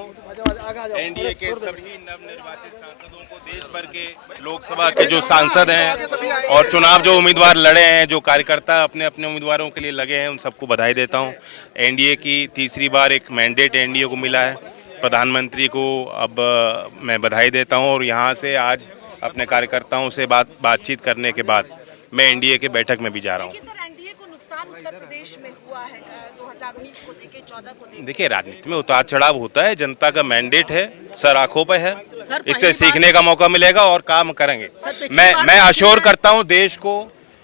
NDA के सभी नवनिर्वाचित सांसदों को देश भर के लोकसभा के जो सांसद हैं और चुनाव जो उम्मीदवार लड़े हैं, जो कार्यकर्ता अपने अपने उम्मीदवारों के लिए लगे हैं, उन सबको बधाई देता हूं। एनडीए की तीसरी बार एक मैंडेट एनडीए को मिला है। प्रधानमंत्री को अब मैं बधाई देता हूं और यहां से आज अपने कार्यकर्ताओं से बातचीत करने के बाद मैं एनडीए के बैठक में भी जा रहा हूँ। उत्तर प्रदेश में हुआ है 2019 को लेके 14 को लेके। देखिए, राजनीति में उतार चढ़ाव होता है, जनता का मैंडेट है, सर आंखों पे है, इससे सीखने का मौका मिलेगा और काम करेंगे। मैं अश्योर करता हूं देश को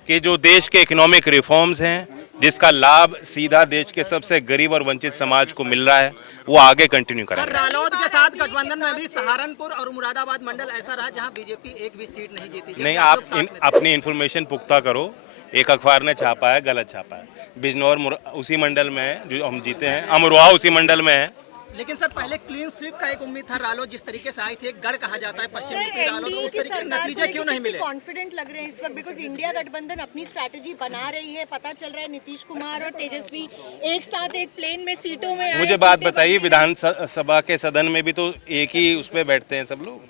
कि जो देश के इकोनॉमिक रिफॉर्म्स हैं, जिसका लाभ सीधा देश के सबसे गरीब और वंचित समाज को मिल रहा है, वो आगे कंटिन्यू करेंगे। रालोद के साथ गठबंधन में भी सहारनपुर और मुरादाबाद मंडल ऐसा रहा जहां बीजेपी एक भी सीट नहीं जीती। नहीं, आप अपनी इन्फॉर्मेशन पुख्ता करो। एक अखबार ने छापा है, गलत छापा है। बिजनौर उसी मंडल में है जो हम जीते हैं, अमरोहा उसी मंडल में है। लेकिन सर, पहले क्लीन स्वीप का एक उम्मीद था। रालोद जिस तरीके से आई थी, एक गढ़ कहा जाता है पश्चिम यूपी रालोद, उस तरीके के नतीजे क्यों नहीं मिले? कॉन्फिडेंट लग रहे हैं इस वक्त, बिकॉज इंडिया गठबंधन अपनी स्ट्रैटेजी बना रही है। पता चल रहा है नीतीश कुमार और तेजस्वी एक साथ एक प्लेन में सीटों में। मुझे बात बताइए, विधानसभा के सदन में भी तो एक ही उस पर बैठते हैं सब लोग।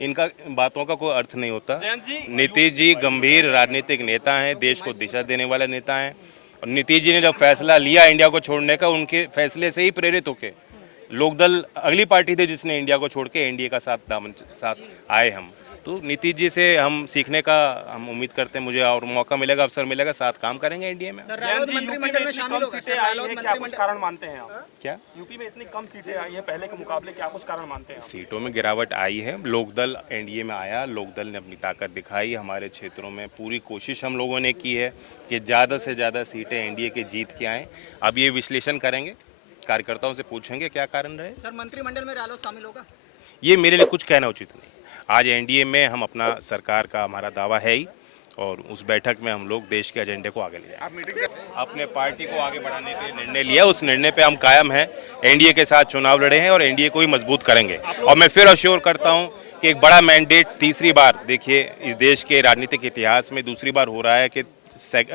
इनका बातों का कोई अर्थ नहीं होता। नीतीश जी गंभीर राजनीतिक नेता हैं, देश को दिशा देने वाले नेता हैं। और नीतीश जी ने जब फैसला लिया इंडिया को छोड़ने का, उनके फैसले से ही प्रेरित होके लोकदल अगली पार्टी थी जिसने इंडिया को छोड़ के एनडीए का साथ आए हम। तो नीतीश जी से हम सीखने का हम उम्मीद करते हैं। मुझे और मौका मिलेगा, अवसर मिलेगा, साथ काम करेंगे एनडीए में। मंत्रिमंडल में शामिल हो सीटें आई हैं, क्या कुछ कारण मानते हैं आप? क्या यूपी में इतनी कम सीटें आई हैं पहले के मुकाबले, क्या कुछ कारण मानते हैं? सीटों में गिरावट आई है। लोकदल एनडीए में आया, लोकदल ने अपनी ताकत दिखाई। हमारे क्षेत्रों में पूरी कोशिश हम लोगों ने की है कि ज़्यादा से ज़्यादा सीटें एनडीए के जीत के आएँ। अब ये विश्लेषण करेंगे, कार्यकर्ताओं से पूछेंगे क्या कारण रहे। सर, मंत्रिमंडल में रालोद शामिल होगा? ये मेरे लिए कुछ कहना उचित नहीं। आज एनडीए में हम अपना सरकार का हमारा दावा है ही, और उस बैठक में हम लोग देश के एजेंडे को आगे ले जाएंगे। अपने पार्टी को आगे बढ़ाने के लिए निर्णय लिया, उस निर्णय पे हम कायम हैं। एनडीए के साथ चुनाव लड़े हैं और एनडीए को ही मजबूत करेंगे। और मैं फिर अश्योर करता हूं कि एक बड़ा मैंडेट तीसरी बार, देखिए इस देश के राजनीतिक इतिहास में दूसरी बार हो रहा है कि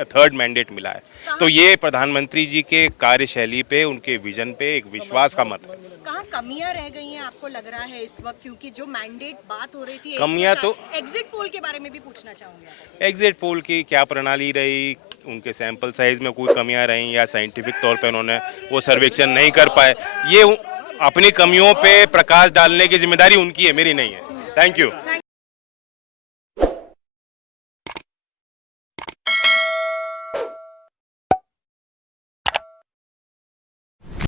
थर्ड मैंडेट मिला है। तो ये प्रधानमंत्री जी के कार्यशैली पे, उनके विजन पे एक विश्वास का मत है। कहाँ कमियां रह गई हैं आपको लग रहा है इस वक्त, क्योंकि जो मैंडेट बात हो रही थी, कमियां तो एग्जिट पोल के बारे में भी पूछना चाहूंगी। एग्जिट पोल की क्या प्रणाली रही, उनके सैंपल साइज में कोई कमियां रही, या साइंटिफिक तौर पे उन्होंने वो सर्वेक्षण नहीं कर पाए, ये अपनी कमियों पे प्रकाश डालने की जिम्मेदारी उनकी है, मेरी नहीं है। Thank you.